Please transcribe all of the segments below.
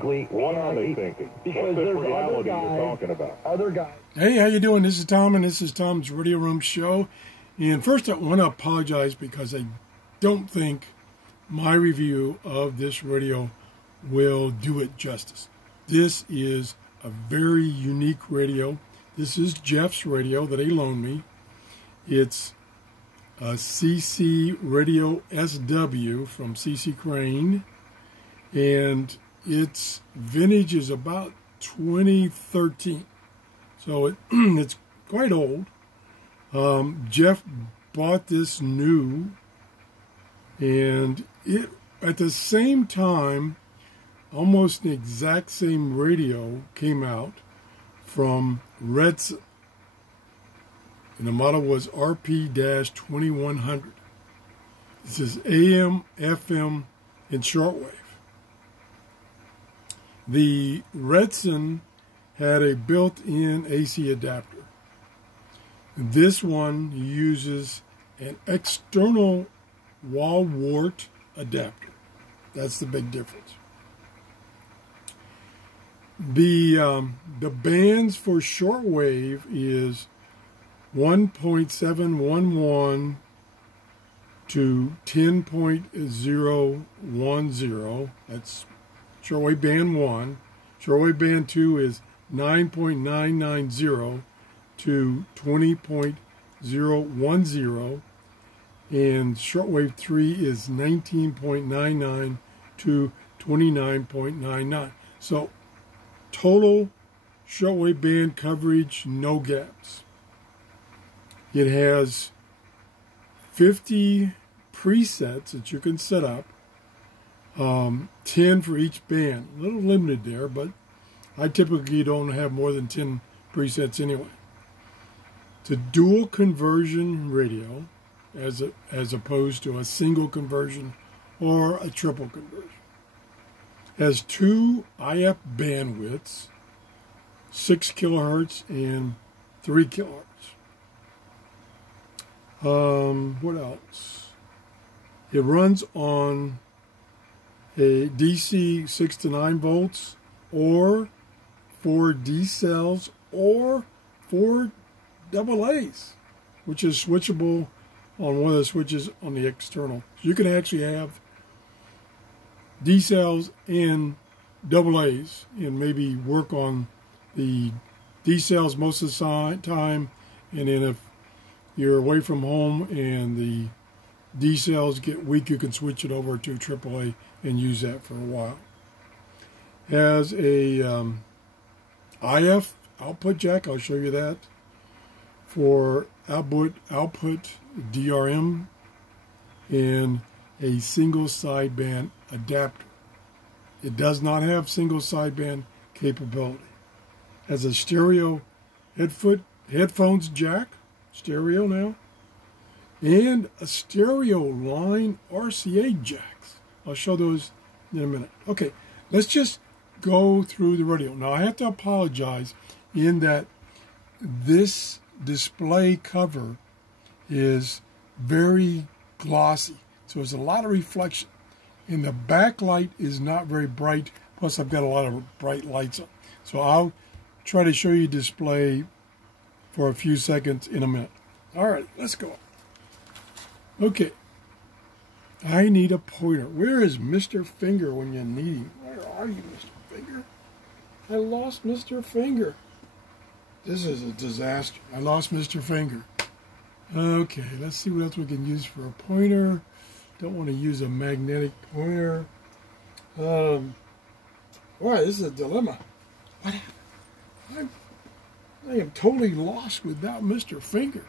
What are they thinking? Because What's this there's reality you're talking about? Other guys. Hey, how you doing? This is Tom, and this is Tom's Radio Room Show. And first, I want to apologize because I don't think my review of this radio will do it justice. This is a very unique radio. This is Jeff's radio that he loaned me. It's a CCRadioSW from CCRane, and its vintage is about 2013, so it's quite old. Jeff bought this new, and it at the same time, almost the exact same radio came out from Redson, and the model was RP-2100. This is AM, FM, and shortwave. The Redson had a built-in AC adapter. This one uses an external wall wart adapter. That's the big difference. The bands for shortwave is 1.711 to 10.010. That's shortwave band 1. Shortwave band 2 is 9.990 to 20.010. And shortwave 3 is 19.99 to 29.99. So total shortwave band coverage, no gaps. It has 50 presets that you can set up. 10 for each band. A little limited there, but I typically don't have more than 10 presets anyway. It's a dual conversion radio as opposed to a single conversion or a triple conversion. Has 2 IF bandwidths, 6 kilohertz and 3 kilohertz. What else? It runs on a DC 6 to 9 volts, or 4 D cells, or 4 AA's, which is switchable on one of the switches on the external. So you can actually have D cells and AA's and maybe work on the D cells most of the time, and then if you're away from home and the D cells get weak, you can switch it over to AAA and use that for a while. Has a IF output jack, I'll show you that, for output DRM, and a single sideband adapter. It does not have single sideband capability. Has a stereo headphones jack, stereo now, and a stereo line RCA jacks. I'll show those in a minute. Okay, let's just go through the radio. Now, I have to apologize in that this display cover is very glossy, so there's a lot of reflection, and the backlight is not very bright, plus I've got a lot of bright lights on. So I'll try to show you display for a few seconds in a minute. All right, let's go. Okay, I need a pointer. Where is Mr. Finger when you need him? Where are you, Mr. Finger? I lost Mr. Finger. This is a disaster. I lost Mr. Finger. Okay, let's see what else we can use for a pointer. Don't want to use a magnetic pointer. Boy, this is a dilemma. What happened? I am totally lost without Mr. Finger.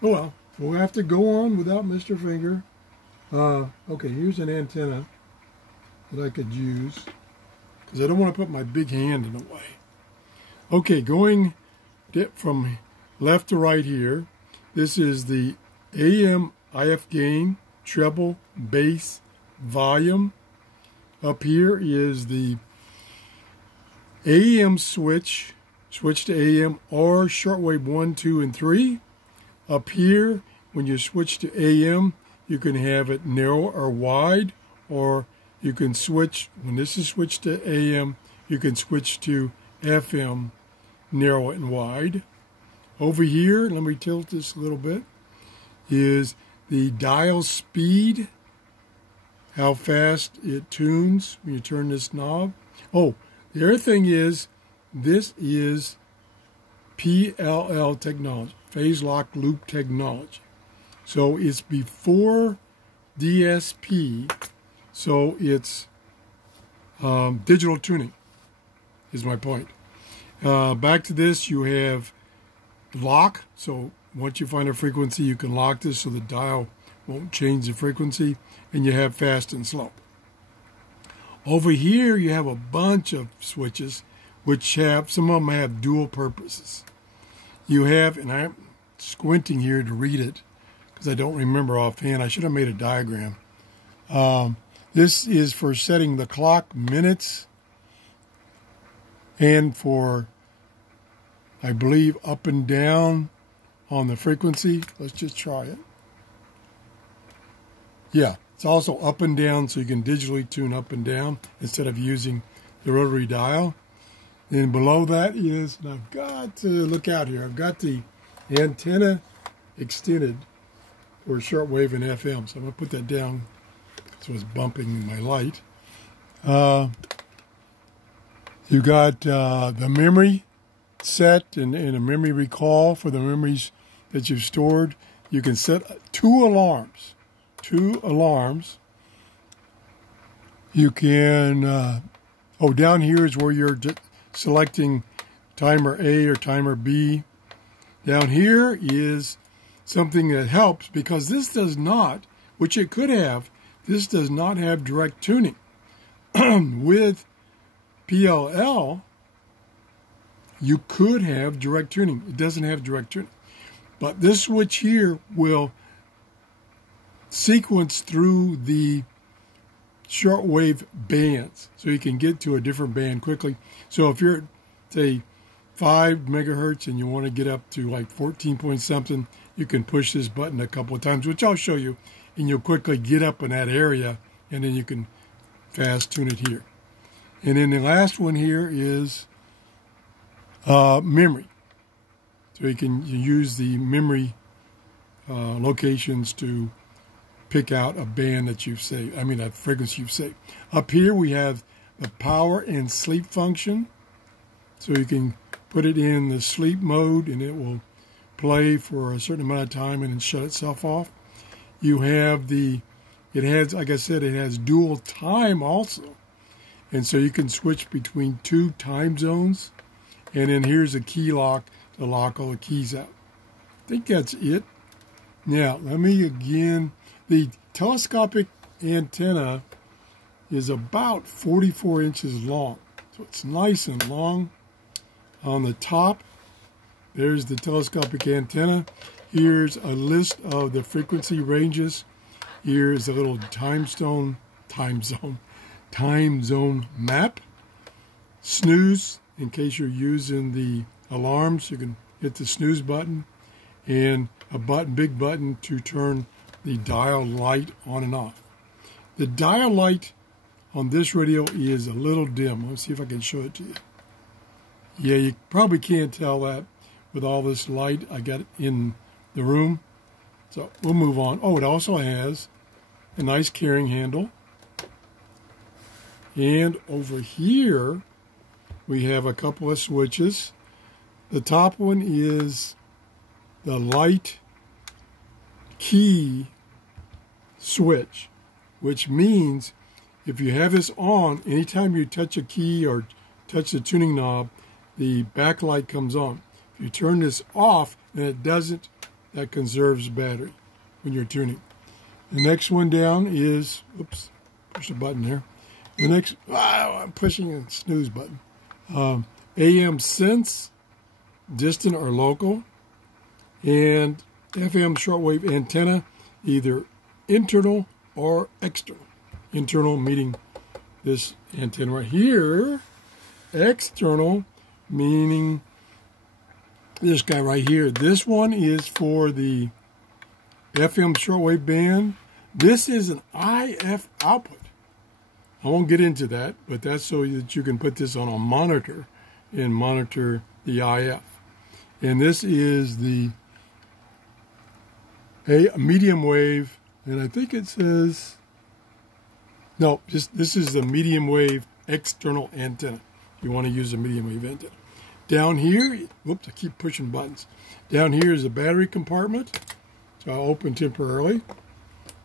Oh well, we'll have to go on without Mr. Finger. Okay, here's an antenna that I could use, because I don't want to put my big hand in the way. Okay, going from left to right here, this is the AM IF gain, treble, bass, volume. Up here is the AM switch to AM or shortwave 1, 2, and 3. Up here, when you switch to AM, you can have it narrow or wide, or you can switch, when this is switched to AM, you can switch to FM, narrow and wide. Over here, let me tilt this a little bit, is the dial speed, how fast it tunes when you turn this knob. Oh, the other thing is, this is PLL technology, phase lock loop technology. So it's before DSP, so it's digital tuning, is my point. Back to this, you have lock. So once you find a frequency, you can lock this so the dial won't change the frequency, and you have fast and slow. Over here, you have a bunch of switches, which have, some of them have dual purposes. You have, and I'm squinting here to read it, because I don't remember offhand. I should have made a diagram. This is for setting the clock minutes, and for, I believe, up and down on the frequency. Let's just try it. Yeah, it's also up and down, so you can digitally tune up and down instead of using the rotary dial. Then below that is, and I've got to look out here, I've got the antenna extended for shortwave and FM. So I'm going to put that down so it's bumping my light. You got the memory set and a memory recall for the memories that you've stored. You can set two alarms. You can, down here is where you're selecting timer A or timer B. Down here is something that helps, because this does not, which it could have, this does not have direct tuning. With PLL, you could have direct tuning. It doesn't have direct tuning. But this switch here will sequence through the shortwave bands, so you can get to a different band quickly. So if you're at, say, 5 megahertz and you want to get up to like 14 point something, you can push this button a couple of times, which I'll show you, and you'll quickly get up in that area, and then you can fast tune it here. And then the last one here is memory. So you can use the memory locations to pick out a band that you've saved, a frequency you've saved. Up here we have the power and sleep function. So you can put it in the sleep mode and it will play for a certain amount of time and then shut itself off. You have it has, like I said, it has dual time also. And so you can switch between 2 time zones. And then here's a key lock to lock all the keys out. I think that's it. Now, let me again, the telescopic antenna is about 44 inches long. So it's nice and long. On the top, there's the telescopic antenna. Here's a list of the frequency ranges. Here's a little time zone map. Snooze, in case you're using the alarms, you can hit the snooze button, and a big button to turn the dial light on and off. The dial light on this radio is a little dim. Let's see if I can show it to you. Yeah, you probably can't tell that with all this light I got in the room. So we'll move on. Oh, it also has a nice carrying handle. And over here, we have a couple of switches. The top one is the light key switch, which means if you have this on, anytime you touch a key or touch the tuning knob, the backlight comes on. If you turn this off and it doesn't, that conserves battery when you're tuning. The next one down is, oops, push the button there. The next, I'm pushing a snooze button. AM sense, distant or local, and FM shortwave antenna, either internal or external. Internal meaning this antenna right here. External meaning this guy right here. This one is for the FM shortwave band. This is an IF output. I won't get into that, but that's so that you can put this on a monitor and monitor the IF. And this is the medium wave, and I think it says, no, this is the medium wave external antenna. You want to use a medium wave antenna. Down here, whoops, I keep pushing buttons. Down here is a battery compartment. So I'll open temporarily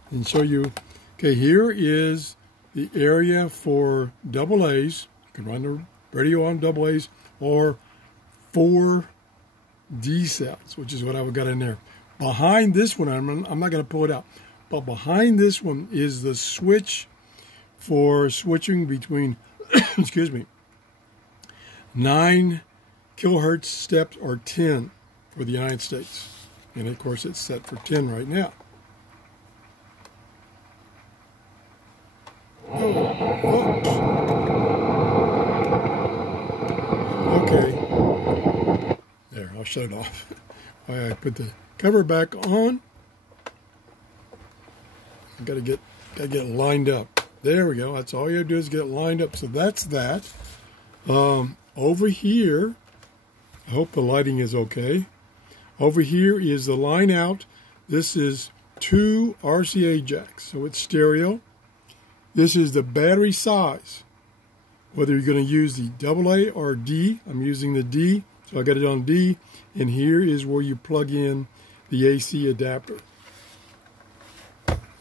and show you. Okay, here is the area for AA's. You can run the radio on AA's or 4D cells, which is what I've got in there. Behind this one, I'm not going to pull it out, but behind this one is the switch for switching between, excuse me, 9 kilohertz steps or 10 for the United States. And of course, it's set for 10 right now. Okay. There, I'll shut it off. I put the cover back on. I gotta get it lined up. There we go. That's all you have to do is get it lined up. So that's that. Over here, I hope the lighting is okay. Over here is the line out. This is 2 RCA jacks, so it's stereo. This is the battery size, whether you're going to use the AA or D. I'm using the D, so I got it on D. And here is where you plug in the AC adapter.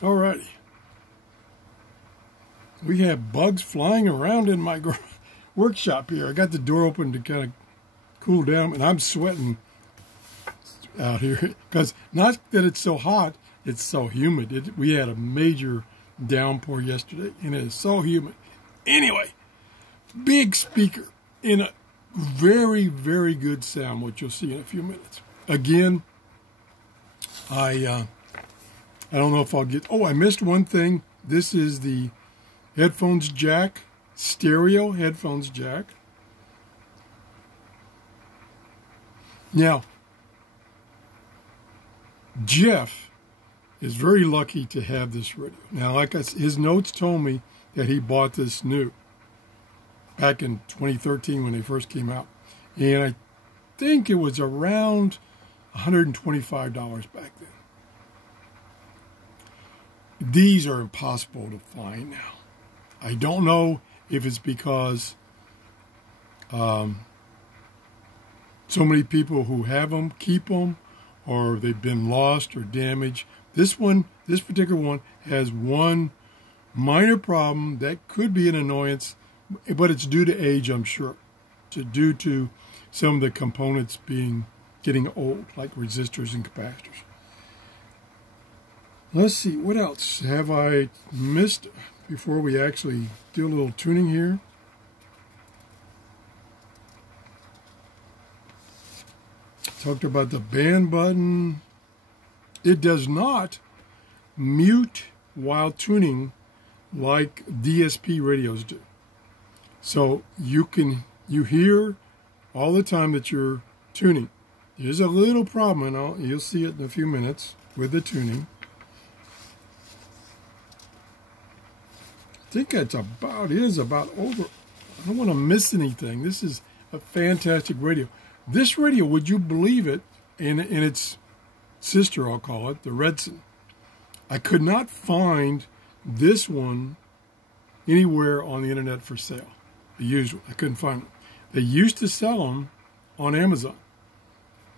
Alrighty. We have bugs flying around in my workshop here. I got the door open to kind of cool down, and I'm sweating out here because not that it's so hot, it's so humid. We had a major downpour yesterday, and it is so humid. Anyway, big speaker in a very, very good sound, which you'll see in a few minutes. Again, I don't know if I'll get. Oh, I missed one thing. This is the headphones jack, stereo headphones jack. Now, Jeff is very lucky to have this radio. Now, like I said, his notes told me that he bought this new back in 2013 when they first came out. And I think it was around $125 back then. These are impossible to find now. I don't know if it's because so many people who have them keep them, or they've been lost or damaged. This particular one has one minor problem that could be an annoyance, but it's due to age, I'm sure. It's due to some of the components getting old, like resistors and capacitors. Let's see, what else have I missed before we actually do a little tuning here? Talked about the band button. It does not mute while tuning like DSP radios do. So you hear all the time that you're tuning. There's a little problem, and you'll see it in a few minutes with the tuning. I think that's about over. I don't want to miss anything. This is a fantastic radio. This radio, would you believe it, and its sister, I'll call it, the Redson. I could not find this one anywhere on the internet for sale. The used one. I couldn't find them. They used to sell them on Amazon.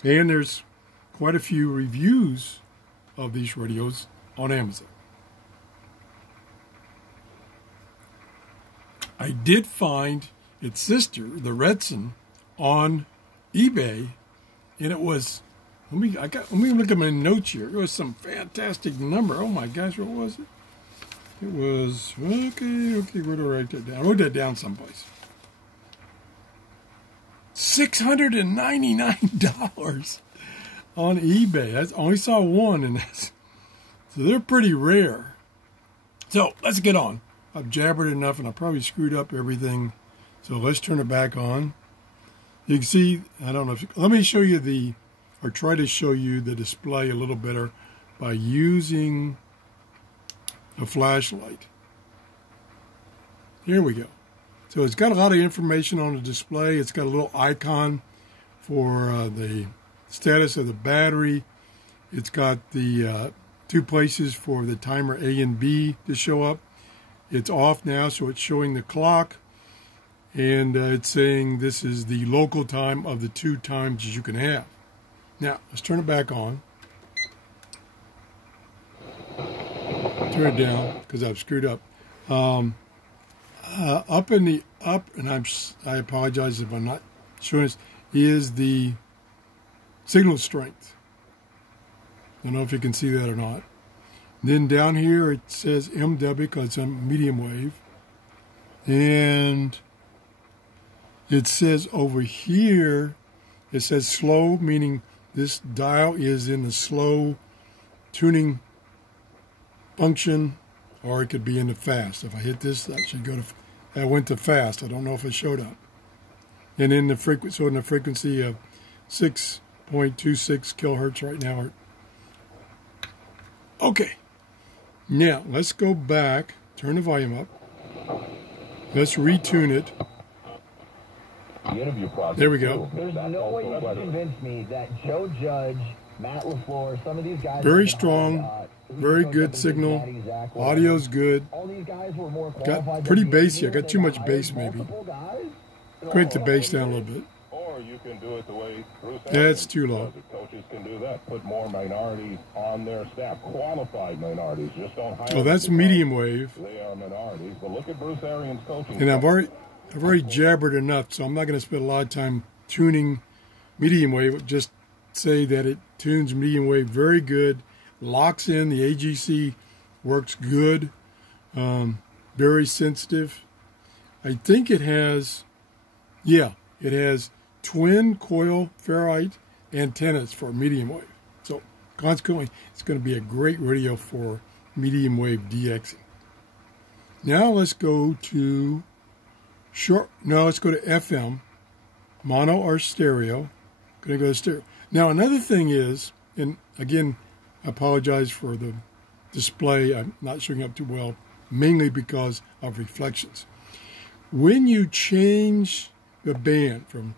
And there's quite a few reviews of these radios on Amazon. I did find its sister, the Redson, on eBay, and it was, let me look at my notes here. It was some fantastic number. Oh my gosh, what was it? It was, okay, where do I write that down? I wrote that down someplace. $699 on eBay. I only saw one, and so they're pretty rare. So let's get on. I've jabbered enough, and I probably screwed up everything. So let's turn it back on. You can see, I don't know if, let me show you or try to show you the display a little better by using a flashlight. Here we go. So it's got a lot of information on the display. It's got a little icon for the status of the battery. It's got the 2 places for the timer A and B to show up. It's off now, so it's showing the clock. And it's saying this is the local time of the 2 times you can have. Now, let's turn it back on. Turn it down, because I've screwed up. Up in the up, and I apologize if I'm not showing this, is the signal strength. I don't know if you can see that or not. Then down here it says MW because it's a medium wave. And it says over here, it says slow, meaning this dial is in the slow tuning function, or it could be in the fast. If I hit this, that should go to, that went to fast. I don't know if it showed up. And in the frequency, so in the frequency of 6.26 kilohertz right now. Okay. Now, let's go back, turn the volume up. Let's retune it. There we go. There's no way you can convince me that Joe Judge, Matt LaFleur, some of these guys... Very strong, very good signal. Audio's good. Got pretty bassy. I got too much bass maybe. Crank the bass down a little bit. Or you can do it the way Bruce That's too low. Coaches can do that. Put more minorities on their staff. Qualified minorities. Just don't hire. Oh, that's medium wave. They are minorities. But look at Bruce Arians' coaching. And I've already jabbered enough, so I'm not going to spend a lot of time tuning medium wave. Just say that it tunes medium wave very good, locks in. The AGC works good, very sensitive. I think it has, yeah, it has twin coil ferrite antennas for medium wave. So consequently, it's going to be a great radio for medium wave DXing. Now let's go to let's go to FM, mono or stereo. Going to go to stereo. Now another thing is, and again, I apologize for the display. I'm not showing up too well, mainly because of reflections. When you change the band from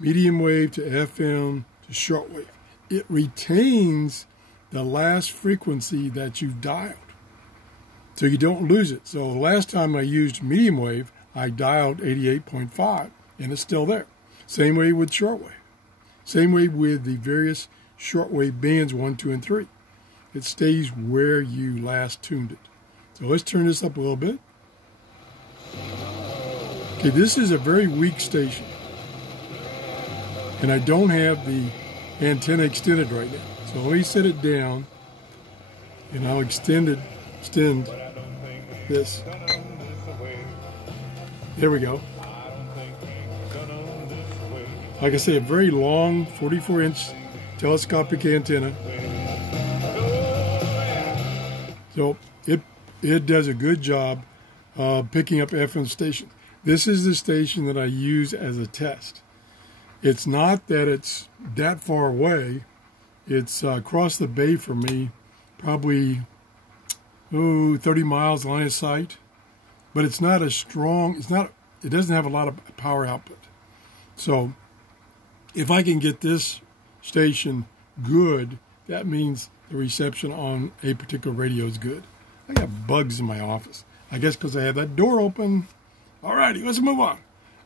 medium wave to FM to shortwave, it retains the last frequency that you've dialed, so you don't lose it. So the last time I used medium wave, I dialed 88.5, and it's still there. Same way with shortwave. Same way with the various shortwave bands 1, 2, and 3. It stays where you last tuned it. So let's turn this up a little bit. Okay, this is a very weak station. And I don't have the antenna extended right now. So let me set it down, and I'll extend this. There we go. Like I say, a very long 44-inch telescopic antenna. So it does a good job picking up FM stations. This is the station that I use as a test. It's not that it's that far away. It's across the bay from me, probably 30 miles line of sight. But it's not as strong. It doesn't have a lot of power output. So if I can get this station good, that means the reception on a particular radio is good. I got bugs in my office. I guess because I have that door open. Alrighty, let's move on.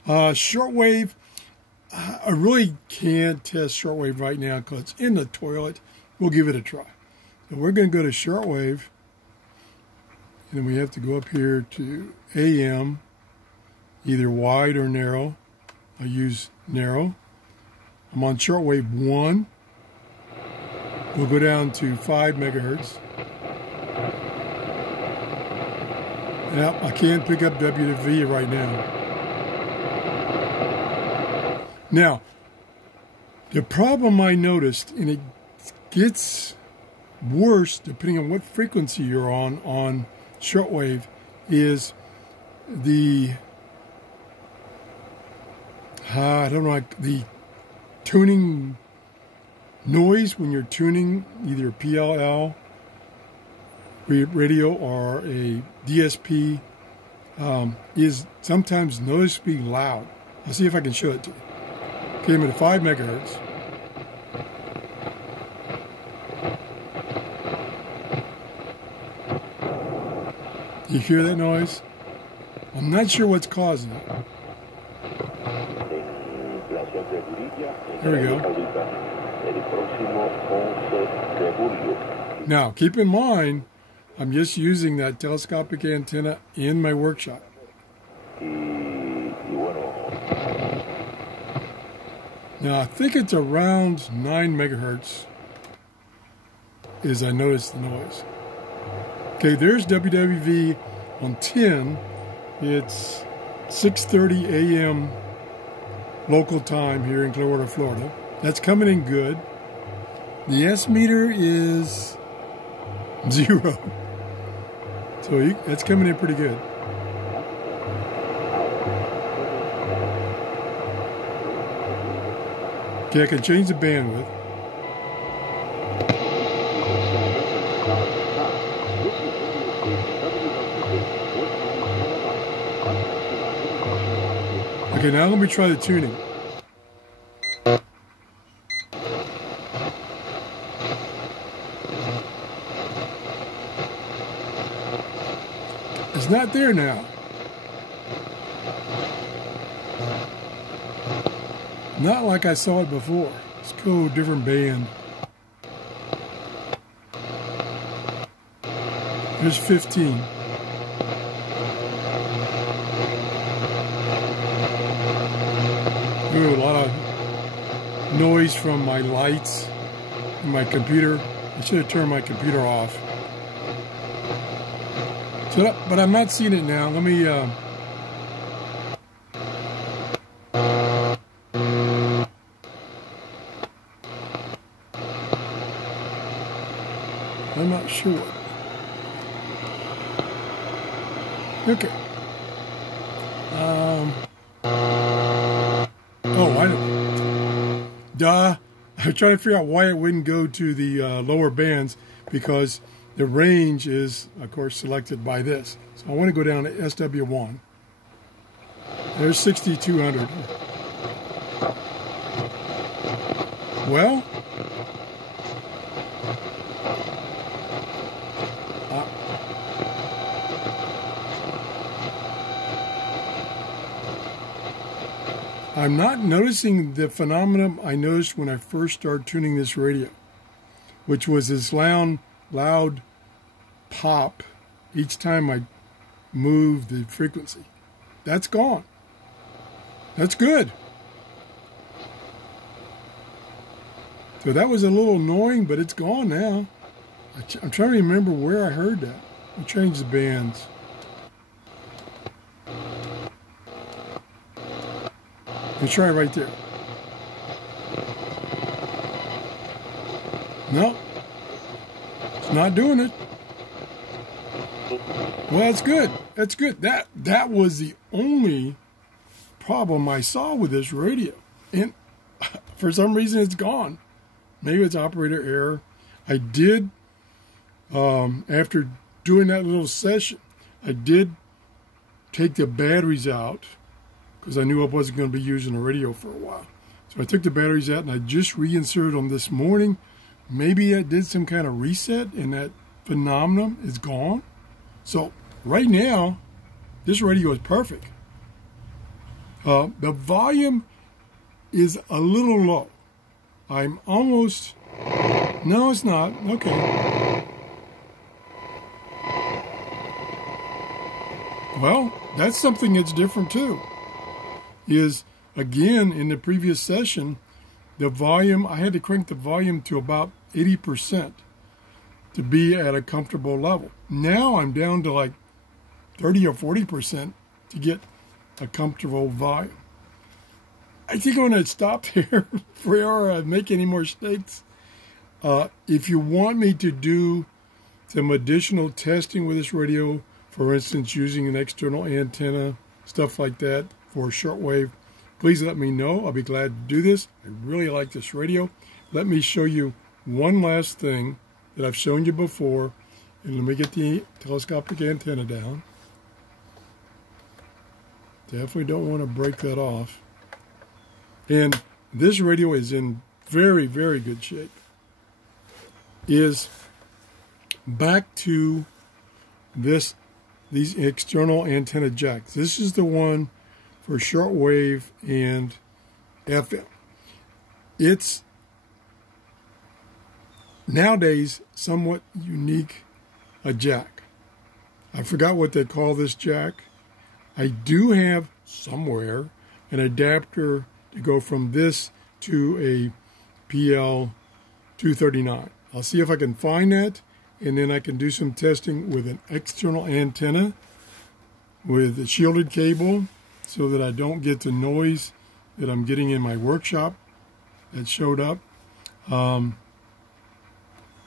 Shortwave. I really can't test shortwave right now because it's in the toilet. We'll give it a try. So we're going to go to shortwave. And then we have to go up here to AM, either wide or narrow. I use narrow. I'm on shortwave 1. We'll go down to 5 megahertz. Yep, I can't pick up WV right now. Now, the problem I noticed, and it gets worse depending on what frequency you're on shortwave, is the the tuning noise when you're tuning either PLL radio or a DSP is sometimes noticeably loud. I'll see if I can show it to you. Okay, I'm at 5 megahertz. You hear that noise? I'm not sure what's causing it. There we go. Now, keep in mind, I'm just using that telescopic antenna in my workshop. Now, I think it's around 9 megahertz as I notice the noise. Okay, there's WWV on 10. It's 6:30 a.m. local time here in Clearwater, Florida. That's coming in good. The S meter is 0. So that's coming in pretty good. Okay, I can change the bandwidth. Okay, now let me try the tuning. It's not there now. Not like I saw it before. Let's go different band. Here's 15. Ooh, a lot of noise from my lights and my computer. I should have turned my computer off. So, but I'm not seeing it now. Let me... I'm not sure. Okay. Oh, I don't. Duh. I'm trying to figure out why it wouldn't go to the lower bands, because the range is, of course, selected by this. So I want to go down to SW1. There's 6200. Well, I'm not noticing the phenomenon I noticed when I first started tuning this radio, which was this loud pop each time I moved the frequency. That's gone. That's good. So that was a little annoying, but it's gone now. I'm trying to remember where I heard that. I changed the bands. Let's try it right there. No, it's not doing it. Well, that's good. That's good. That was the only problem I saw with this radio, and for some reason it's gone. Maybe it's operator error. I did, after doing that little session, I did take the batteries out, because I knew I wasn't going to be using the radio for a while. So I took the batteries out and I just reinserted them this morning. Maybe I did some kind of reset and that phenomenon is gone. So right now, this radio is perfect. The volume is a little low. I'm almost... No, it's not. Okay. Well, that's something that's different too. Is, again, in the previous session, the volume, I had to crank the volume to about 80% to be at a comfortable level. Now I'm down to like 30 or 40% to get a comfortable volume. I think I'm going to stop here before I make any more mistakes. If you want me to do some additional testing with this radio, for instance, using an external antenna, stuff like that, for shortwave, please let me know. I'll be glad to do this. I really like this radio. Let me show you one last thing that I've shown you before. And let me get the telescopic antenna down. Definitely don't want to break that off. And this radio is in very, very good shape. Is back to these external antenna jacks. This is the one for shortwave and FM. It's nowadays somewhat unique a jack. I forgot what they call this jack. I do have somewhere an adapter to go from this to a PL239. I'll see if I can find that, and then I can do some testing with an external antenna with a shielded cable so that I don't get the noise that I'm getting in my workshop that showed up.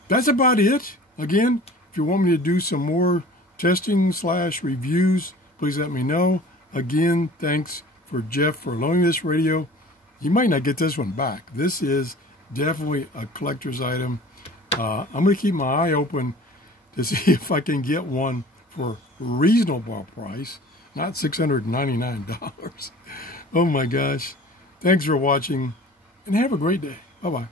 That's about it. Again, if you want me to do some more testing / reviews, please let me know. Again, thanks for Jeff for loaning this radio. You might not get this one back. This is definitely a collector's item. I'm going to keep my eye open to see if I can get one for a reasonable price, not $699. Oh my gosh. Thanks for watching, and have a great day. Bye-bye.